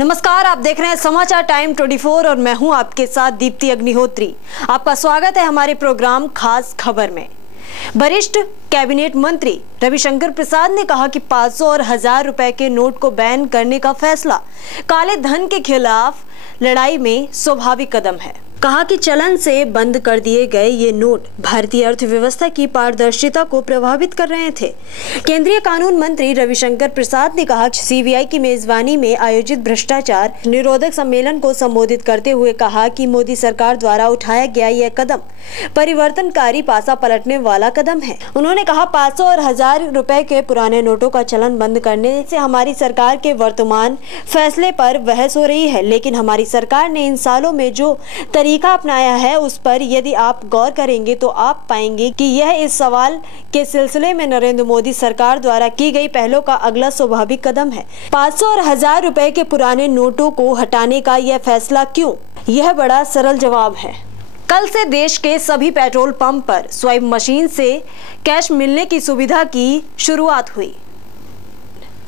नमस्कार, आप देख रहे हैं समाचार टाइम 24 और मैं हूं आपके साथ दीप्ति अग्निहोत्री। आपका स्वागत है हमारे प्रोग्राम खास खबर में। वरिष्ठ कैबिनेट मंत्री रविशंकर प्रसाद ने कहा कि 500 और 1000 रुपए के नोट को बैन करने का फैसला काले धन के खिलाफ लड़ाई में स्वाभाविक कदम है। कहा कि चलन से बंद कर दिए गए ये नोट भारतीय अर्थव्यवस्था की पारदर्शिता को प्रभावित कर रहे थे। केंद्रीय कानून मंत्री रविशंकर प्रसाद ने कहा कि सीबीआई की मेजबानी में आयोजित भ्रष्टाचार निरोधक सम्मेलन को संबोधित करते हुए कहा कि मोदी सरकार द्वारा उठाया गया यह कदम परिवर्तनकारी पासा पलटने वाला कदम है। उन्होंने कहा 500 और 1000 रुपए के पुराने नोटों का चलन बंद करने से हमारी सरकार के वर्तमान फैसले पर बहस हो रही है, लेकिन हमारी सरकार ने इन सालों में जो तरीका अपनाया है उस पर यदि आप गौर करेंगे तो आप पाएंगे कि यह इस सवाल के सिलसिले में नरेंद्र मोदी सरकार द्वारा की गई पहलों का अगला स्वाभाविक कदम है। 500 और 1000 रुपए के पुराने नोटों को हटाने का यह फैसला क्यों? यह बड़ा सरल जवाब है। कल से देश के सभी पेट्रोल पंप पर स्वाइप मशीन से कैश मिलने की सुविधा की शुरुआत हुई।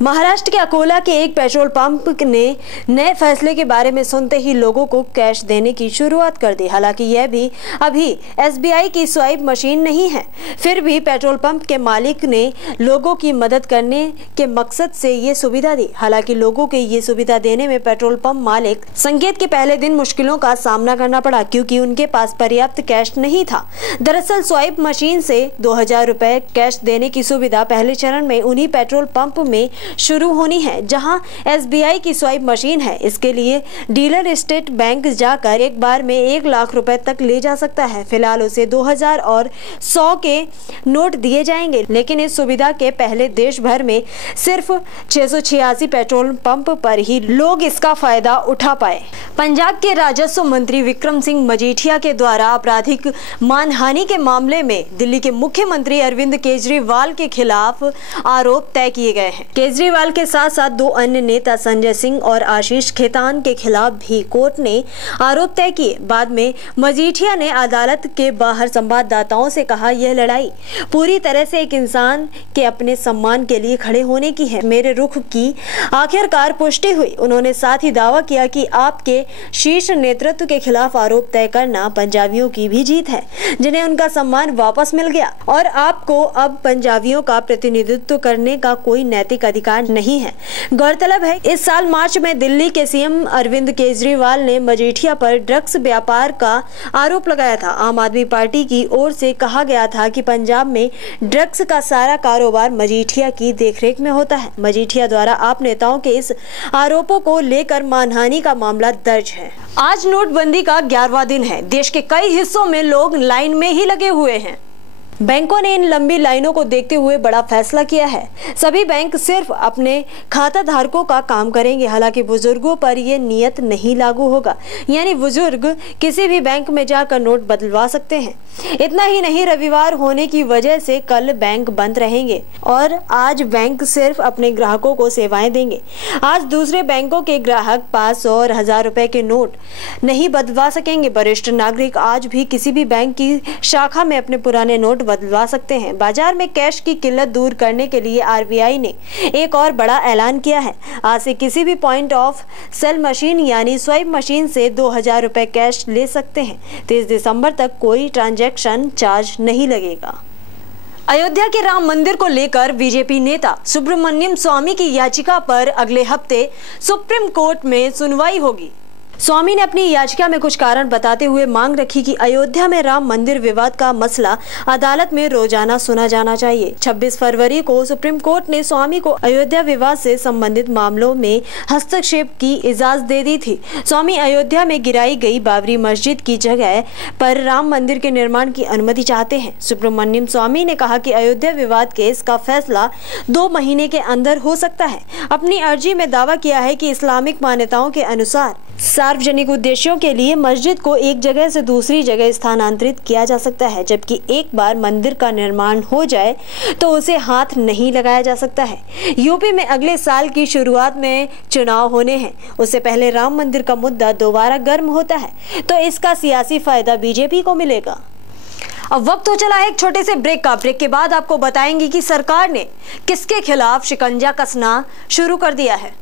महाराष्ट्र के अकोला के एक पेट्रोल पंप ने नए फैसले के बारे में सुनते ही लोगों को कैश देने की शुरुआत कर दी। हालांकि यह भी अभी एसबीआई की स्वाइप मशीन नहीं है, फिर भी पेट्रोल पंप के मालिक ने लोगों की मदद करने के मकसद से ये सुविधा दी। हालांकि लोगों को ये सुविधा देने में पेट्रोल पंप मालिक संकेत के पहले दिन मुश्किलों का सामना करना पड़ा, क्योंकि उनके पास पर्याप्त कैश नहीं था। दरअसल स्वाइप मशीन से 2000 रुपए कैश देने की सुविधा पहले चरण में उन्हीं पेट्रोल पंप में शुरू होनी है जहां एसबीआई की स्वाइप मशीन है। इसके लिए डीलर स्टेट बैंक जाकर एक बार में 1 लाख रुपए तक ले जा सकता है। फिलहाल उसे 2000 और 100 के नोट दिए जाएंगे, लेकिन इस सुविधा के पहले देश भर में सिर्फ 686 पेट्रोल पंप पर ही लोग इसका फायदा उठा पाए। पंजाब के राजस्व मंत्री विक्रम सिंह मजीठिया के द्वारा आपराधिक मानहानि के मामले में दिल्ली के मुख्यमंत्री अरविंद केजरीवाल के खिलाफ आरोप तय किए गए हैं। केजरीवाल के साथ साथ 2 अन्य नेता संजय सिंह और आशीष खेतान के खिलाफ भी कोर्ट ने आरोप तय किए। बाद में मजीठिया ने अदालत के बाहर संवाददाताओं से कहा, यह लड़ाई पूरी तरह से एक इंसान के अपने सम्मान के लिए खड़े होने की है। मेरे रुख की आखिरकार पुष्टि हुई। उन्होंने साथ ही दावा किया कि आपके शीर्ष नेतृत्व के खिलाफ आरोप तय करना पंजाबियों की भी जीत है, जिन्हें उनका सम्मान वापस मिल गया और आपको अब पंजाबियों का प्रतिनिधित्व करने का कोई नैतिक अधिकार नहीं है। गौरतलब है इस साल मार्च में दिल्ली के सीएम अरविंद केजरीवाल ने मजीठिया पर ड्रग्स व्यापार का आरोप लगाया था। आम आदमी पार्टी की ओर से कहा गया था कि पंजाब में ड्रग्स का सारा कारोबार मजीठिया की देखरेख में होता है। मजीठिया द्वारा आप नेताओं के इस आरोपों को लेकर मानहानि का मामला दर्ज है। आज नोटबंदी का 11वां दिन है। देश के कई हिस्सों में लोग लाइन में ही लगे हुए हैं। बैंकों ने इन लंबी लाइनों को देखते हुए बड़ा फैसला किया है। सभी बैंक सिर्फ अपने खाता धारकों का काम करेंगे। हालांकि बुजुर्गों पर यह नियत नहीं लागू होगा, यानी बुजुर्ग किसी भी बैंक में जाकर नोट बदलवा सकते हैं। इतना ही नहीं, रविवार होने की वजह से कल बैंक बंद रहेंगे और आज बैंक सिर्फ अपने ग्राहकों को सेवाएं देंगे। आज दूसरे बैंकों के ग्राहक 500 और 1000 रुपए के नोट नहीं बदलवा सकेंगे। वरिष्ठ नागरिक आज भी किसी भी बैंक की शाखा में अपने पुराने नोट बदलवा सकते हैं। बाजार में कैश की किल्लत दूर करने के लिए आरबीआई ने एक और बड़ा ऐलान किया है। आज से किसी भी पॉइंट ऑफ सेल मशीन यानी स्वाइप मशीन से 2000 रुपए कैश ले सकते हैं। 30 दिसंबर तक कोई ट्रांजैक्शन चार्ज नहीं लगेगा। अयोध्या के राम मंदिर को लेकर बीजेपी नेता सुब्रमण्यम स्वामी की याचिका पर अगले हफ्ते सुप्रीम कोर्ट में सुनवाई होगी। स्वामी ने अपनी याचिका में कुछ कारण बताते हुए मांग रखी कि अयोध्या में राम मंदिर विवाद का मसला अदालत में रोजाना सुना जाना चाहिए। 26 फरवरी को सुप्रीम कोर्ट ने स्वामी को अयोध्या विवाद से संबंधित मामलों में हस्तक्षेप की इजाजत दे दी थी। स्वामी अयोध्या में गिराई गई बाबरी मस्जिद की जगह पर राम मंदिर के निर्माण की अनुमति चाहते हैं। सुब्रमण्यम स्वामी ने कहा कि अयोध्या विवाद केस का फैसला 2 महीने के अंदर हो सकता है। अपनी अर्जी में दावा किया है कि इस्लामिक मान्यताओं के अनुसार सार्वजनिक उद्देश्यों के लिए मस्जिद को एक जगह से दूसरी जगह स्थानांतरित किया जा सकता है, जबकि एक बार मंदिर का निर्माण हो जाए तो उसे हाथ नहीं लगाया जा सकता है। यूपी में अगले साल की शुरुआत में चुनाव होने हैं। उससे पहले राम मंदिर का मुद्दा दोबारा गर्म होता है तो इसका सियासी फायदा बीजेपी को मिलेगा। अब वक्त हो चला है एक छोटे से ब्रेक का। ब्रेक के बाद आपको बताएंगे कि सरकार ने किसके खिलाफ शिकंजा कसना शुरू कर दिया है।